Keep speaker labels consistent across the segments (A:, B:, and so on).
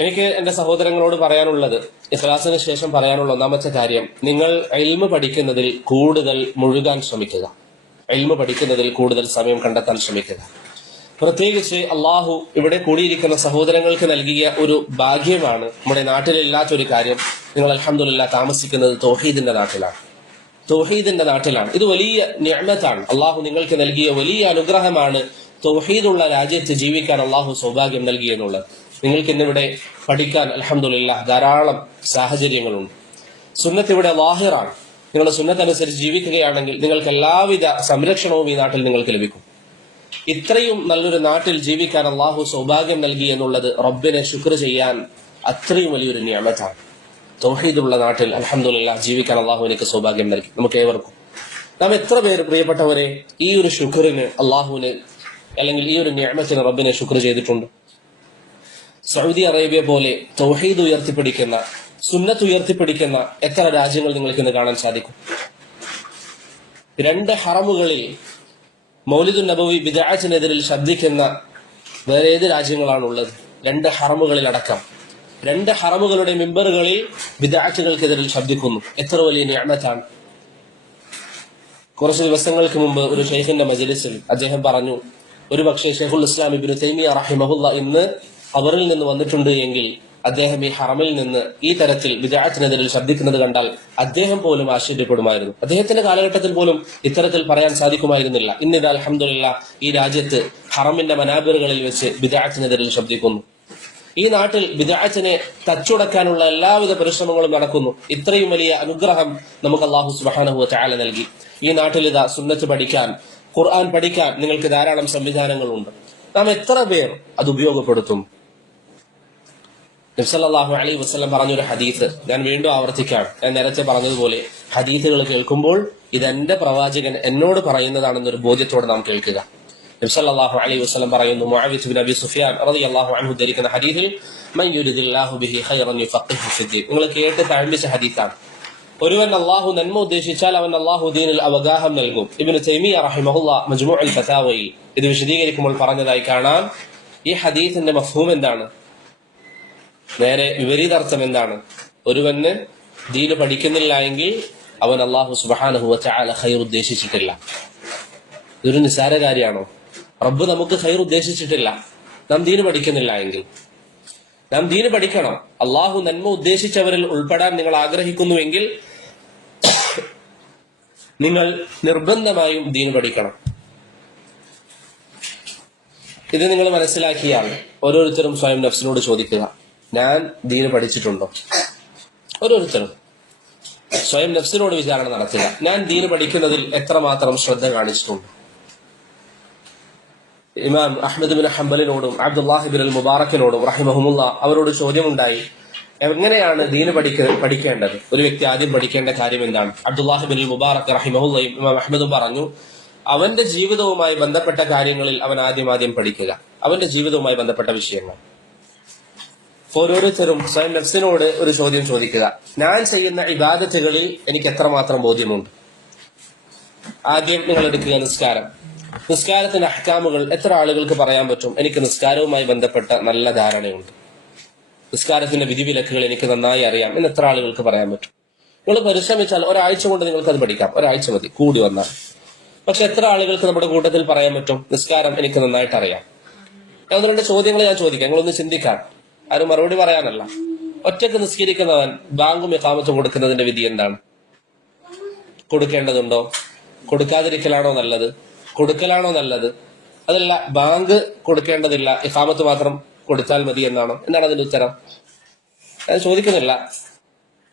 A: എനിക്ക് എന്റെ സഹോദരങ്ങളോട് പറയാനുള്ളത് ഇഖ്ലാസിന് ശേഷം പറയാനുള്ള ഒന്നാമത്തെ കാര്യം നിങ്ങൾ എൽമ പഠിക്കുന്നതിൽ കൂടുതൽ മുഴുകാൻ ശ്രമിക്കുക. എൽമ പഠിക്കുന്നതിൽ കൂടുതൽ സമയം കണ്ടെത്താൻ ശ്രമിക്കുക. പ്രത്യേകിച്ച് അള്ളാഹു ഇവിടെ കൂടിയിരിക്കുന്ന സഹോദരങ്ങൾക്ക് നൽകിയ ഒരു ഭാഗ്യമാണ് നമ്മുടെ നാട്ടിലില്ലാത്തൊരു കാര്യം. നിങ്ങൾ അലഹമില്ല താമസിക്കുന്നത് തോഹീദിന്റെ നാട്ടിലാണ്. തൗഹീദിന്റെ നാട്ടിലാണ്. ഇത് വലിയ ഞാമത്താണ് അള്ളാഹു നിങ്ങൾക്ക് നൽകിയ വലിയ അനുഗ്രഹമാണ് തൗഹീദുള്ള രാജ്യത്ത് ജീവിക്കാൻ അള്ളാഹു സൗഭാഗ്യം നൽകി എന്നുള്ളത്. നിങ്ങൾക്ക് ഇന്നിവിടെ പഠിക്കാൻ അലഹമുല്ല ധാരാളം സാഹചര്യങ്ങളുണ്ട്. സുന്നത്ത് ഇവിടെ വാഹിറാണ്. നിങ്ങളുടെ സുന്നത്ത് അനുസരിച്ച് ജീവിക്കുകയാണെങ്കിൽ നിങ്ങൾക്ക് എല്ലാവിധ സംരക്ഷണവും ഈ നാട്ടിൽ നിങ്ങൾക്ക് ലഭിക്കും. ഇത്രയും നല്ലൊരു നാട്ടിൽ ജീവിക്കാൻ അള്ളാഹു സൗഭാഗ്യം നൽകി എന്നുള്ളത് റബ്ബിനെ ശുക്ർ ചെയ്യാൻ അത്രയും വലിയൊരു നിയമത്താണ്. തൗഹീദുള്ള നാട്ടിൽ അലഹമുല്ല ജീവിക്കാൻ അള്ളാഹു എനിക്ക് സൗഭാഗ്യം നൽകി. നമുക്ക് ഏവർക്കും. നാം എത്ര പേര് പ്രിയപ്പെട്ടവരെ ഈ ഒരു ശുക്റിന് അള്ളാഹുവിന് അല്ലെങ്കിൽ ഈ ഒരു നിയമത്തിന് റബ്ബിനെ ശുക്ർ ചെയ്തിട്ടുണ്ട്? സൗദി അറേബ്യ പോലെ തൗഹീദ് ഉയർത്തിപ്പിടിക്കുന്ന സുന്നത്ത് ഉയർത്തിപ്പിടിക്കുന്ന എത്ര രാജ്യങ്ങൾ നിങ്ങൾക്ക് ഇന്ന് കാണാൻ സാധിക്കും? രണ്ട് ഹറമുകളിൽ മൗലിദു നബവി ബിദാജിനെതിരിൽ ശബ്ദിക്കുന്ന വേറെ ഏത് രാജ്യങ്ങളാണുള്ളത്? രണ്ട് ഹറമുകളിൽ അടക്കം. രണ്ട് ഹറമുകളുടെ മെമ്പറുകളിൽ ബിദാഅത്തുകൾക്കെതിരിൽ ശബ്ദിക്കുന്നു. എത്ര വലിയ ഞാമത്താണ് കുറച്ച് ദിവസങ്ങൾക്ക് മുമ്പ് ഒരു ഷെയ്ഖിന്റെ മജലിസിൽ അദ്ദേഹം പറഞ്ഞു ഒരു പക്ഷേ ഷെയ്ഖുൽ ഇസ്ലാം ഇബിന് തൈമിയ റഹിമഹുല്ല ഇന്ന് അവരിൽ നിന്ന് വന്നിട്ടുണ്ട് എങ്കിൽ അദ്ദേഹം ഈ ഹറമിൽ നിന്ന് ഈ തരത്തിൽ വിജാത്തിനെതിരിൽ ശബ്ദിക്കുന്നത് കണ്ടാൽ അദ്ദേഹം പോലും ആശ്ചര്യപ്പെടുമായിരുന്നു. അദ്ദേഹത്തിന്റെ കാലഘട്ടത്തിൽ പോലും ഇത്തരത്തിൽ പറയാൻ സാധിക്കുമായിരുന്നില്ല. ഇന്നിത് അലഹമുല്ല ഈ രാജ്യത്ത് ഹറമിന്റെ മനാബിറുകളിൽ വെച്ച് വിജാത്തിനെതിരിൽ ശബ്ദിക്കുന്നു. ഈ നാട്ടിൽ വിദാഅത്തിനെ തച്ചുടക്കാനുള്ള എല്ലാവിധ പരിശ്രമങ്ങളും നടക്കുന്നു. ഇത്രയും വലിയ അനുഗ്രഹം നമുക്ക് അള്ളാഹു സുബാനഹു ചാല നൽകി. ഈ നാട്ടിൽ ഇതാ സുന്നത്ത് പഠിക്കാൻ ഖുർആൻ പഠിക്കാൻ നിങ്ങൾക്ക് ധാരാളം സംവിധാനങ്ങളുണ്ട്. നാം എത്ര പേർ അത് ഉപയോഗപ്പെടുത്തും? നബ്സല്ലാഹു അലൈഹി വസ്ലം പറഞ്ഞൊരു ഹദീസ് ഞാൻ വീണ്ടും ആവർത്തിക്കാം. ഞാൻ നേരത്തെ പറഞ്ഞതുപോലെ ഹദീസുകൾ കേൾക്കുമ്പോൾ ഇതെന്റെ പ്രവാചകൻ എന്നോട് പറയുന്നതാണെന്നൊരു ബോധ്യത്തോടെ നാം കേൾക്കുക. നബ്സല്ലാഹു അലൈഹി വസ്ലം പറയുന്നു അബി സുഫിയാൻ റളിയല്ലാഹു അൻഹു ധരിക്കുന്ന ഹദീസിൽ മൻ ബിഹി ഖൈറൻ യുഫഖിഹു നിങ്ങൾ കേട്ട് താഴ്മിച്ച ഹദീസാണ്. ഒരുവൻ അള്ളാഹു നന്മ ഉദ്ദേശിച്ചാൽ അവൻ അള്ളാഹു ദീനിൽ അവഗാഹം നൽകും. ഇബിന് തൈമിയ റഹിമഹുല്ല മജ്മുഅൽ ഫതാവയിൽ ഇത് വിശദീകരിക്കുമ്പോൾ പറഞ്ഞതായി കാണാം. ഈ ഹദീസിന്റെ മഫ്ഹൂം എന്താണ്? നേരെ വിപരീതാർത്ഥം എന്താണ്? ഒരുവന് ദീന് പഠിക്കുന്നില്ല എങ്കിൽ അവൻ അള്ളാഹു സുബാനഹു ചാല ഖൈർ ഉദ്ദേശിച്ചിട്ടില്ല. ഇതൊരു നിസ്സാര കാര്യമാണോ? റബ്ബ് നമുക്ക് ഹൈർ ഉദ്ദേശിച്ചിട്ടില്ല. നാം ദീന് പഠിക്കുന്നില്ല എങ്കിൽ. നാം ദീന് പഠിക്കണം. അള്ളാഹു നന്മ ഉദ്ദേശിച്ചവരിൽ ഉൾപ്പെടാൻ നിങ്ങൾ ആഗ്രഹിക്കുന്നുവെങ്കിൽ നിങ്ങൾ നിർബന്ധമായും ദീന് പഠിക്കണം. ഇത് നിങ്ങൾ മനസ്സിലാക്കിയാൽ ഓരോരുത്തരും സ്വയം നഫ്സിനോട് ചോദിക്കുക. ഞാൻ ദീന് പഠിച്ചിട്ടുണ്ടോ? ഓരോരുത്തരും. സ്വയം നഫ്സിനോട് വിചാരണ നടത്തുക ഞാൻ ദീന് പഠിക്കുന്നതിൽ എത്രമാത്രം ശ്രദ്ധ കാണിച്ചിട്ടുണ്ട്? ഇമാം അഹമ്മദ് ബിൻ ഹംബലിനോടും അബ്ദുല്ലാഹിബിൻ അൽ മുബാറക്കിനോടും റഹിമഹമുല്ല അവരോട് ചോദ്യമുണ്ടായി എങ്ങനെയാണ് ദീന് പഠിക്ക പഠിക്കേണ്ടത്? ഒരു വ്യക്തി ആദ്യം പഠിക്കേണ്ട കാര്യം എന്താണ്? അബ്ദുല്ലാഹിബിൻ അൽ മുബാറക് റഹിമഹുല്ലയും ഇമാം അഹമ്മദും പറഞ്ഞു അവന്റെ ജീവിതവുമായി ബന്ധപ്പെട്ട കാര്യങ്ങളിൽ അവൻ ആദ്യം ആദ്യം പഠിക്കുക. അവന്റെ ജീവിതവുമായി ബന്ധപ്പെട്ട വിഷയങ്ങൾ. ഓരോരുത്തരും സ്വയം നഫ്സിനോട് ഒരു ചോദ്യം ചോദിക്കുക. ഞാൻ ചെയ്യുന്ന ഇബാദത്തുകളിൽ എനിക്ക് എത്രമാത്രം ബോധ്യമുണ്ട്? ആദ്യം നിങ്ങൾ എടുക്കുക നിസ്കാരം. നിസ്കാരത്തിന്റെ അഹ്കാമുകൾ എത്ര ആളുകൾക്ക് പറയാൻ പറ്റും? എനിക്ക് നിസ്കാരവുമായി ബന്ധപ്പെട്ട നല്ല ധാരണയുണ്ട്. നിസ്കാരത്തിന്റെ വിധിവിലക്കുകൾ എനിക്ക് നന്നായി അറിയാം. എന്ന് എത്ര ആളുകൾക്ക് പറയാൻ പറ്റും? നിങ്ങൾ പരിശ്രമിച്ചാൽ ഒരാഴ്ച കൊണ്ട് നിങ്ങൾക്ക് അത് പഠിക്കാം. ഒരാഴ്ച മതി. കൂടി വന്നാൽ. പക്ഷെ എത്ര ആളുകൾക്ക് നമ്മുടെ കൂട്ടത്തിൽ പറയാൻ പറ്റും? നിസ്കാരം എനിക്ക് നന്നായിട്ട് അറിയാം. ഒന്ന് രണ്ട് ചോദ്യങ്ങൾ ഞാൻ ചോദിക്കാം. നിങ്ങളൊന്ന് ചിന്തിക്കാൻ. ആരും മറുപടി പറയാനല്ല. ഒറ്റയ്ക്ക് നിസ്കരിക്കുന്നവൻ ബാങ്കും ഇഖാമത്തും കൊടുക്കുന്നതിന്റെ വിധി എന്താണ്? കൊടുക്കേണ്ടതുണ്ടോ? കൊടുക്കാതിരിക്കലാണോ നല്ലത്? കൊടുക്കലാണോ നല്ലത്? അതല്ല ബാങ്ക് കൊടുക്കേണ്ടതില്ല ഇഹാമത്ത് മാത്രം കൊടുത്താൽ മതി എന്നാണോ? എന്താണ് അതിന്റെ ഉത്തരം? ഞാൻ ചോദിക്കുന്നില്ല.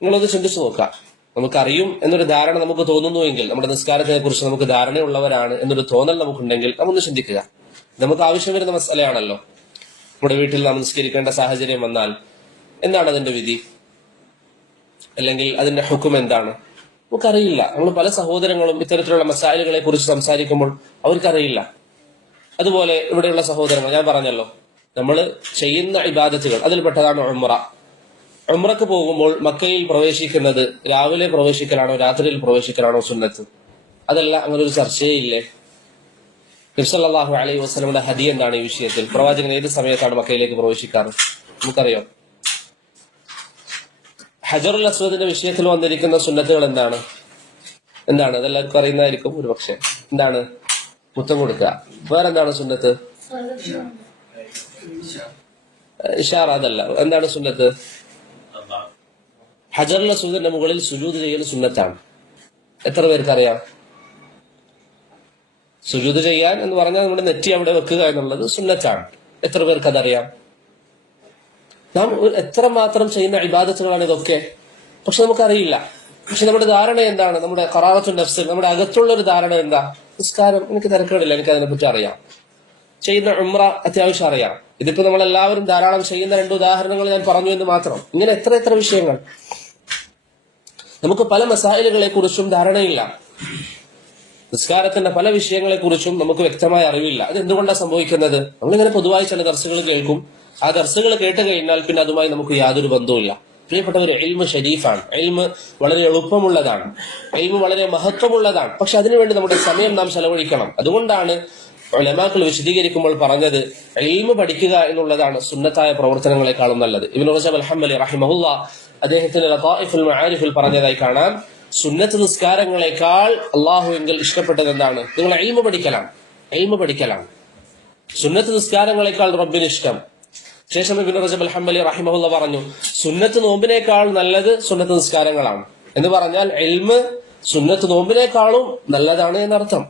A: നിങ്ങളൊന്ന് ചിന്തിച്ചു നോക്കാം നമുക്കറിയും എന്നൊരു ധാരണ നമുക്ക് തോന്നുന്നുവെങ്കിൽ നമ്മുടെ നിസ്കാരത്തെ കുറിച്ച് നമുക്ക് ധാരണയുള്ളവരാണ് എന്നൊരു തോന്നൽ നമുക്കുണ്ടെങ്കിൽ നമ്മൊന്ന് ചിന്തിക്കുക. നമുക്ക് ആവശ്യം വരുന്ന മസലയാണല്ലോ. നമ്മുടെ വീട്ടിൽ നാം നിസ്കരിക്കേണ്ട സാഹചര്യം വന്നാൽ എന്താണ് അതിന്റെ വിധി? അല്ലെങ്കിൽ അതിന്റെ ഹുക്കും എന്താണ്? നമുക്കറിയില്ല. നമ്മൾ പല സഹോദരങ്ങളും ഇത്തരത്തിലുള്ള മസാലുകളെ കുറിച്ച് സംസാരിക്കുമ്പോൾ അവർക്കറിയില്ല. അതുപോലെ ഇവിടെയുള്ള സഹോദരങ്ങൾ ഞാൻ പറഞ്ഞല്ലോ. നമ്മൾ ചെയ്യുന്ന ഇബാദത്തുകൾ അതിൽപ്പെട്ടതാണ് ഉമ്ര ഉമ്രക്ക് പോകുമ്പോൾ മക്കയിൽ പ്രവേശിക്കുന്നത് രാവിലെ പ്രവേശിക്കലാണോ രാത്രിയിൽ പ്രവേശിക്കലാണോ സുന്നത്ത്? അതല്ല അങ്ങനെ ഒരു ചർച്ചയേ ഇല്ലേ? നബ്സല്ലാഹു അലൈഹി വസ്ലമുടെ ഹദി എന്താണ് ഈ വിഷയത്തിൽ? പ്രവാചകൻ ഏത് സമയത്താണ് മക്കയിലേക്ക് പ്രവേശിക്കാറ്? നമുക്കറിയാം. ഹജറുൽ അസ്വദിന്റെ വിഷയത്തിൽ വന്നിരിക്കുന്ന സുന്നത്തുകൾ എന്താണ്? എന്താണ്? അതെല്ലാവർക്കും അറിയുന്നതായിരിക്കും ഒരു പക്ഷേ എന്താണ്? മുത്തം കൊടുക്കുക. വേറെന്താണ് സുന്നത്ത്? ഇഷാറ അതല്ല. എന്താണ് സുന്നത്ത്? ഹജറുൽ അസ്വദിന്റെ മുകളിൽ സുജൂത് ചെയ്യുന്ന സുന്നത്താണ്. എത്ര പേർക്ക് അറിയാം സുജൂദ് ചെയ്യാൻ എന്ന് പറഞ്ഞാൽ നമ്മുടെ നെറ്റി അവിടെ വെക്കുക എന്നുള്ളത് സുന്നത്താണ്. എത്ര പേർക്ക് അതറിയാം? നാം എത്ര മാത്രം ചെയ്യുന്ന ഇബാദത്തുകളാണ് ഇതൊക്കെ? പക്ഷെ നമുക്കറിയില്ല. പക്ഷെ നമ്മുടെ ധാരണ എന്താണ്? നമ്മുടെ കറാറത്തു നഫ്സ് നമ്മുടെ അകത്തുള്ള ഒരു ധാരണ എന്താ? നിസ്കാരം. എനിക്ക് തിരക്കേടില്ല. എനിക്ക് അതിനെപ്പറ്റി അറിയാം. ചെയ്യുന്ന ഉമ്ര അത്യാവശ്യം അറിയാം. ഇതിപ്പോ നമ്മൾ എല്ലാവരും ധാരാളം ചെയ്യുന്ന രണ്ട് ഉദാഹരണങ്ങൾ ഞാൻ പറഞ്ഞു എന്ന് മാത്രം. ഇങ്ങനെ എത്ര എത്ര വിഷയങ്ങൾ. നമുക്ക് പല മസായിലുകളെ കുറിച്ചും ധാരണയില്ല. നിസ്കാരത്തിന്റെ പല വിഷയങ്ങളെക്കുറിച്ചും നമുക്ക് വ്യക്തമായ അറിവില്ല. അത് എന്തുകൊണ്ടാണ് സംഭവിക്കുന്നത്? നമ്മളിങ്ങനെ പൊതുവായി ചില ദർശകൾ കേൾക്കും. ആ ദർശകൾ കേട്ട് കഴിഞ്ഞാൽ പിന്നെ അതുമായി നമുക്ക് യാതൊരു ബന്ധവുമില്ല. പ്രിയപ്പെട്ടവർ എൽമ് ഷരീഫാണ് എൽമ് വളരെ എളുപ്പമുള്ളതാണ്. എൽമ് വളരെ മഹത്വമുള്ളതാണ്. പക്ഷെ അതിനുവേണ്ടി നമ്മുടെ സമയം നാം ചെലവഴിക്കണം. അതുകൊണ്ടാണ് ലമാക്കൾ വിശദീകരിക്കുമ്പോൾ പറഞ്ഞത് എൽമ് പഠിക്കുക എന്നുള്ളതാണ് സുന്നത്തായ പ്രവർത്തനങ്ങളെക്കാളും നല്ലത്. ഇബിൻ റജബ് അലഹമ്മലി റഹിമഹുല്ല അദ്ദേഹത്തിന്റെ പറഞ്ഞതായി കാണാം. സുന്നത്ത് നിസ്കാരങ്ങളെക്കാൾ അള്ളാഹുവിങ്കിൽ ഇഷ്ടപ്പെട്ടത് എന്താണ്? നിങ്ങൾ അയിമ പഠിക്കലാണ്. അയിമ പഠിക്കലാണ്. സുന്നത്ത് നിസ്കാരങ്ങളെക്കാൾ റബ്ബിന് ഇഷ്ടം. ശേഷം ഇബിൻ റജബ് അൽഹമ്മലി റഹിമഹുല്ല പറഞ്ഞു സുന്നത്ത് നോമ്പിനേക്കാൾ നല്ലത് സുന്നത്ത് നിസ്കാരങ്ങളാണ്. എന്ന് പറഞ്ഞാൽ എൽമ് സുന്നത്ത് നോമ്പിനേക്കാളും നല്ലതാണ് എന്നർത്ഥം.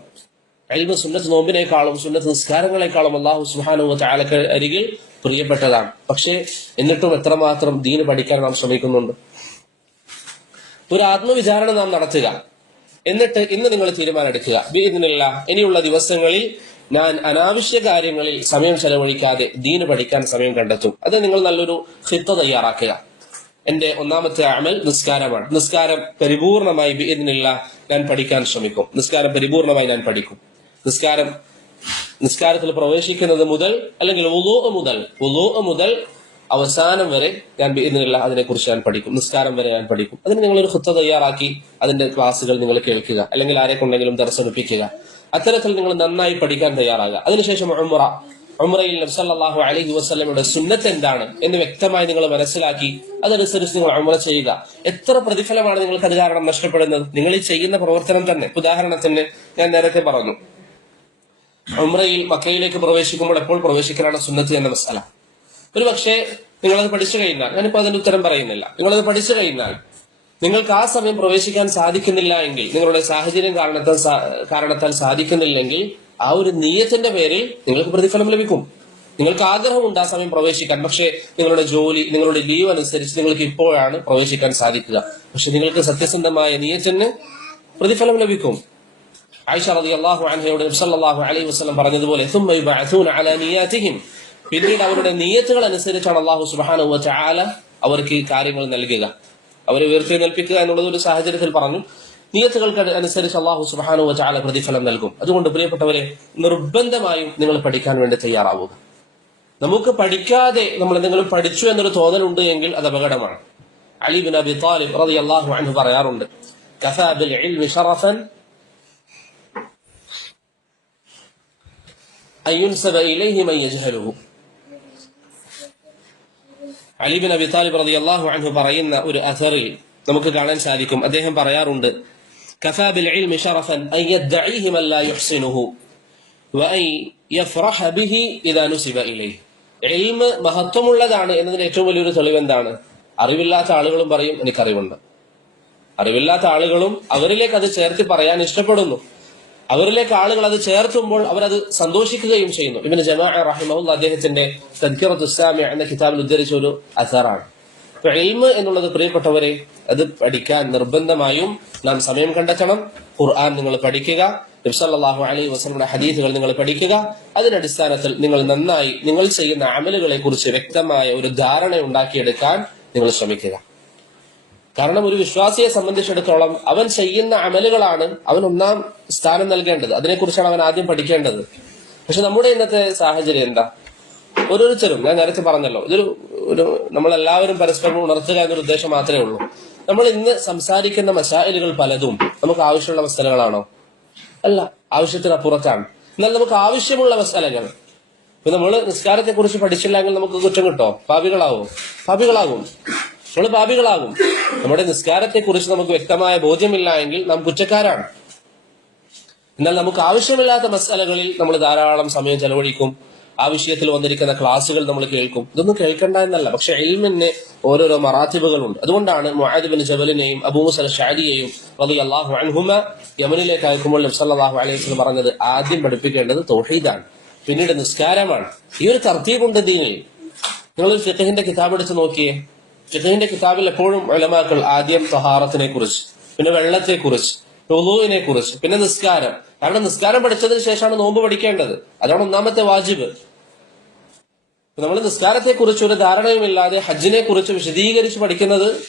A: എൽമ് സുന്നത്ത് നോമ്പിനേക്കാളും സുന്നത്ത് നിസ്കാരങ്ങളെക്കാളും അള്ളാഹു സുഹാനു ചാലക്ക് അരികിൽ പ്രിയപ്പെട്ടതാണ്. പക്ഷേ എന്നിട്ടും എത്രമാത്രം ദീന് പഠിക്കാൻ നാം ശ്രമിക്കുന്നുണ്ട്? ഒരു ആത്മവിചാരണ നാം നടത്തുക. എന്നിട്ട് ഇന്ന് നിങ്ങൾ തീരുമാനമെടുക്കുക. ബീദിനില്ല ഇനിയുള്ള ദിവസങ്ങളിൽ ഞാൻ അനാവശ്യ കാര്യങ്ങളിൽ സമയം ചെലവഴിക്കാതെ ദീന് പഠിക്കാൻ സമയം കണ്ടെത്തും. അത് നിങ്ങൾ നല്ലൊരു ഹിത്ത തയ്യാറാക്കുക. എന്റെ ഒന്നാമത്തെ അമൽ നിസ്കാരമാണ്. നിസ്കാരം പരിപൂർണമായി ബീദിനില്ല ഞാൻ പഠിക്കാൻ ശ്രമിക്കും. നിസ്കാരം പരിപൂർണമായി ഞാൻ പഠിക്കും. നിസ്കാരം നിസ്കാരത്തിൽ പ്രവേശിക്കുന്നത് മുതൽ അല്ലെങ്കിൽ ഉലോ മുതൽ ഉലോ മുതൽ അവസാനം വരെ ഞാൻ ഇതിനുള്ള അതിനെക്കുറിച്ച് ഞാൻ പഠിക്കും. നിസ്കാരം വരെ ഞാൻ പഠിക്കും. അതിന് ഒരു ഹുത്ത തയ്യാറാക്കി അതിന്റെ ക്ലാസ്സുകൾ നിങ്ങൾ കേൾക്കുക. അല്ലെങ്കിൽ ആരെ കൊണ്ടെങ്കിലും ദർശനിപ്പിക്കുക. അത്തരത്തിൽ നിങ്ങൾ നന്നായി പഠിക്കാൻ തയ്യാറാകുക. അതിനുശേഷം ഉമ്ര ഉമ്രയിൽ നബ്സല്ലാഹു അലഹി വസ്ലമയുടെ സുന്നത്ത് എന്താണ് എന്ന് വ്യക്തമായി നിങ്ങൾ മനസ്സിലാക്കി അതനുസരിച്ച് നിങ്ങൾ ഉമ്ര ചെയ്യുക. എത്ര പ്രതിഫലമാണ് നിങ്ങൾക്ക് അത് കാരണം നഷ്ടപ്പെടുന്നത്? നിങ്ങൾ ഈ ചെയ്യുന്ന പ്രവർത്തനം തന്നെ. ഉദാഹരണത്തിന് ഞാൻ നേരത്തെ പറഞ്ഞു. ഉമ്രയിൽ മക്കയിലേക്ക് പ്രവേശിക്കുമ്പോൾ എപ്പോൾ പ്രവേശിക്കലാണ് സുന്നത്ത് എന്ന മസാല? ഒരു പക്ഷേ നിങ്ങളത് പഠിച്ചു കഴിഞ്ഞാൽ ഞാനിപ്പോ അതിന്റെ ഉത്തരം പറയുന്നില്ല. നിങ്ങളത് പഠിച്ചു കഴിഞ്ഞാൽ നിങ്ങൾക്ക് ആ സമയം പ്രവേശിക്കാൻ സാധിക്കുന്നില്ല എങ്കിൽ നിങ്ങളുടെ സാഹചര്യം കാരണത്താൽ കാരണത്താൽ സാധിക്കുന്നില്ലെങ്കിൽ ആ ഒരു നീയത്തിന്റെ പേരിൽ നിങ്ങൾക്ക് പ്രതിഫലം ലഭിക്കും. നിങ്ങൾക്ക് ആഗ്രഹമുണ്ട് ആ സമയം പ്രവേശിക്കാൻ പക്ഷേ നിങ്ങളുടെ ജോലി നിങ്ങളുടെ ലീവ് അനുസരിച്ച് നിങ്ങൾക്ക് ഇപ്പോഴാണ് പ്രവേശിക്കാൻ സാധിക്കുക. പക്ഷെ നിങ്ങൾക്ക് സത്യസന്ധമായ നീയത്തിന് പ്രതിഫലം ലഭിക്കും. ആയിഷ റളിയല്ലാഹു അൻഹയോട് നബി സല്ലല്ലാഹു അലൈഹി വസല്ലം പറഞ്ഞതുപോലെ അലാ പിന്നീട് അവരുടെ നിയത്തുകൾ അനുസരിച്ചാണ് അള്ളാഹു സുബ്ഹാനഹു വ തആല അവർക്ക് ഈ കാര്യങ്ങൾ നൽകുക അവരെ ഉയർത്തെഴുന്നേൽപ്പിക്കുക എന്നുള്ളത് ഒരു സാഹചര്യത്തിൽ പറഞ്ഞു നിയത്തുകൾക്ക് അനുസരിച്ച് അള്ളാഹു സുബ്ഹാനഹു വ തആല പ്രതിഫലം നൽകും അതുകൊണ്ട് പ്രിയപ്പെട്ടവരെ നിർബന്ധമായും നിങ്ങൾ പഠിക്കാൻ വേണ്ടി തയ്യാറാവുക നമുക്ക് പഠിക്കാതെ നമ്മൾ എന്തെങ്കിലും പഠിച്ചു എന്നൊരു തോന്നലുണ്ട് എങ്കിൽ അത് അപകടമാണ് അലി ബിൻ അബി താലിബ് റളിയല്ലാഹു അൻഹു പറയാറുണ്ട് കഫാ ബിൽ ഇൽമി ഷറഫൻ أن ينسب إليه من يجهله അലി ബിൻ അബി താലിബ് റതി അള്ളാഹു അൻഹു പറയുന്ന ഒരു അഥറിൽ നമുക്ക് കാണാൻ സാധിക്കും. അദ്ദേഹം പറയാറുണ്ട് കഫാബിൽ മഹത്വമുള്ളതാണ് എന്നതിന് ഏറ്റവും വലിയൊരു തെളിവ് എന്താണ്? അറിവില്ലാത്ത ആളുകളും പറയും എനിക്കറിവുണ്ട്. അറിവില്ലാത്ത ആളുകളും അവരിലേക്ക് അത് ചേർത്തി പറയാൻ ഇഷ്ടപ്പെടുന്നു. അവരിലേക്ക് ആളുകൾ അത് ചേർത്തുമ്പോൾ അവരത് സന്തോഷിക്കുകയും ചെയ്യുന്നു. ഇവന് ജമാ റഹിമഹുൽ അദ്ദേഹത്തിന്റെ തദ്ക്കിറത്ത് ഇസ്ലാമിയ എന്ന കിതാബിൽ ഉദ്ധരിച്ച ഒരു അസറാണ്. അപ്പൊ എന്നുള്ളത് പ്രിയപ്പെട്ടവരെ അത് പഠിക്കാൻ നിർബന്ധമായും നാം സമയം കണ്ടെത്തണം. ഖുർആൻ നിങ്ങൾ പഠിക്കുക നബ്സല്ലാഹു അലൈഹി വസ്ലമുടെ ഹദീസുകൾ നിങ്ങൾ പഠിക്കുക. അതിന്റെ അടിസ്ഥാനത്തിൽ നിങ്ങൾ നന്നായി നിങ്ങൾ ചെയ്യുന്ന അമലുകളെ കുറിച്ച് വ്യക്തമായ ഒരു ധാരണ ഉണ്ടാക്കിയെടുക്കാൻ നിങ്ങൾ ശ്രമിക്കുക. കാരണം ഒരു വിശ്വാസിയെ സംബന്ധിച്ചിടത്തോളം അവൻ ചെയ്യുന്ന അമലുകളാണ് അവൻ ഒന്നാം സ്ഥാനം നൽകേണ്ടത്. അതിനെക്കുറിച്ചാണ് അവൻ ആദ്യം പഠിക്കേണ്ടത്. പക്ഷെ നമ്മുടെ ഇന്നത്തെ സാഹചര്യം എന്താ? ഓരോരുത്തരും ഞാൻ നേരത്തെ പറഞ്ഞല്ലോ ഇതൊരു ഒരു നമ്മളെല്ലാവരും പരസ്പരം ഉണർത്തുക എന്നൊരു ഉദ്ദേശം മാത്രമേ ഉള്ളൂ. നമ്മൾ ഇന്ന് സംസാരിക്കുന്ന മസായിലുകൾ പലതും നമുക്ക് ആവശ്യമുള്ള മസാലകളാണോ? അല്ല ആവശ്യത്തിനപ്പുറത്താണ് എന്നാൽ നമുക്ക് ആവശ്യമുള്ള മസാലകൾ. ഇപ്പൊ നമ്മൾ നിസ്കാരത്തെ കുറിച്ച് പഠിച്ചില്ലെങ്കിൽ നമുക്ക് കുറ്റം കിട്ടോ? പാപികളാവും? പാപികളാകും. നമ്മൾ പാപികളാകും. നമ്മുടെ നിസ്കാരത്തെക്കുറിച്ച് നമുക്ക് വ്യക്തമായ ബോധ്യമില്ല എങ്കിൽ നാം കുറ്റക്കാരാണ്. എന്നാൽ നമുക്ക് ആവശ്യമില്ലാത്ത മസാലകളിൽ നമ്മൾ ധാരാളം സമയം ചെലവഴിക്കും. ആ വിഷയത്തിൽ വന്നിരിക്കുന്ന ക്ലാസ്സുകൾ നമ്മൾ കേൾക്കും. ഇതൊന്നും കേൾക്കണ്ട എന്നല്ല. പക്ഷെ എൽമിന് ഓരോരോ മറാത്തിബുകളുണ്ട്. അതുകൊണ്ടാണ് മുഹാദിബിൻ ജബലിനെയും അബൂമുസൽ ഷാദിയെയും റളി അള്ളാഹു യമനിലേക്ക് അയക്കുമ്പോൾ നബ്സല്ലാഹു അലൈഹി വസല്ലം പറഞ്ഞത് ആദ്യം പഠിപ്പിക്കേണ്ടത് തോഹീദാണ്. പിന്നീട് നിസ്കാരമാണ്. ഈ ഒരു തർത്തീബുണ്ട് ദീനിൽ. നിങ്ങൾ ഫിഖഹിന്റെ കിതാബ് എടുത്ത് നോക്കിയേ. ഫിഖഹിന്റെ കിതാബിൽ എപ്പോഴും ഉലമാക്കൾ ആദ്യം തഹാറത്തിനെ കുറിച്ച് പിന്നെ വെള്ളത്തെ കുറിച്ച് ഉദുവിനെ കുറിച്ച് പിന്നെ നിസ്കാരം. കാരണം നിസ്കാരം പഠിച്ചതിന് ശേഷമാണ് നോമ്പ് പഠിക്കേണ്ടത്. അതാണ് ഒന്നാമത്തെ വാജിബ്. നമ്മൾ നിസ്കാരത്തെ കുറിച്ച് ഒരു ധാരണയുമില്ലാതെ ഹജ്ജിനെ കുറിച്ച് വിശദീകരിച്ച് പഠിക്കുന്നത്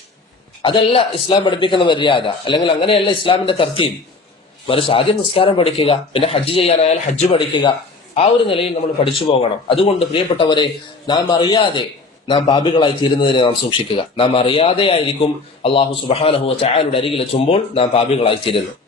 A: അതല്ല ഇസ്ലാം പഠിപ്പിക്കുന്ന മര്യാദ. അല്ലെങ്കിൽ അങ്ങനെയല്ല ഇസ്ലാമിന്റെ തർത്തീബ് മറിച്ച് ആദ്യം നിസ്കാരം പഠിക്കുക പിന്നെ ഹജ്ജ് ചെയ്യാനായാൽ ഹജ്ജ് പഠിക്കുക. ആ ഒരു നിലയിൽ നമ്മൾ പഠിച്ചു പോകണം. അതുകൊണ്ട് പ്രിയപ്പെട്ടവരെ നാം അറിയാതെ നാം പാപികളായി തീരുന്നതിനെ നാം സൂക്ഷിക്കുക. നാം അറിയാതെയായിരിക്കും അള്ളാഹു സുബാനഹു ചായാലുടെ അരികിലെത്തുമ്പോൾ നാം പാപികളായി തീരുന്നു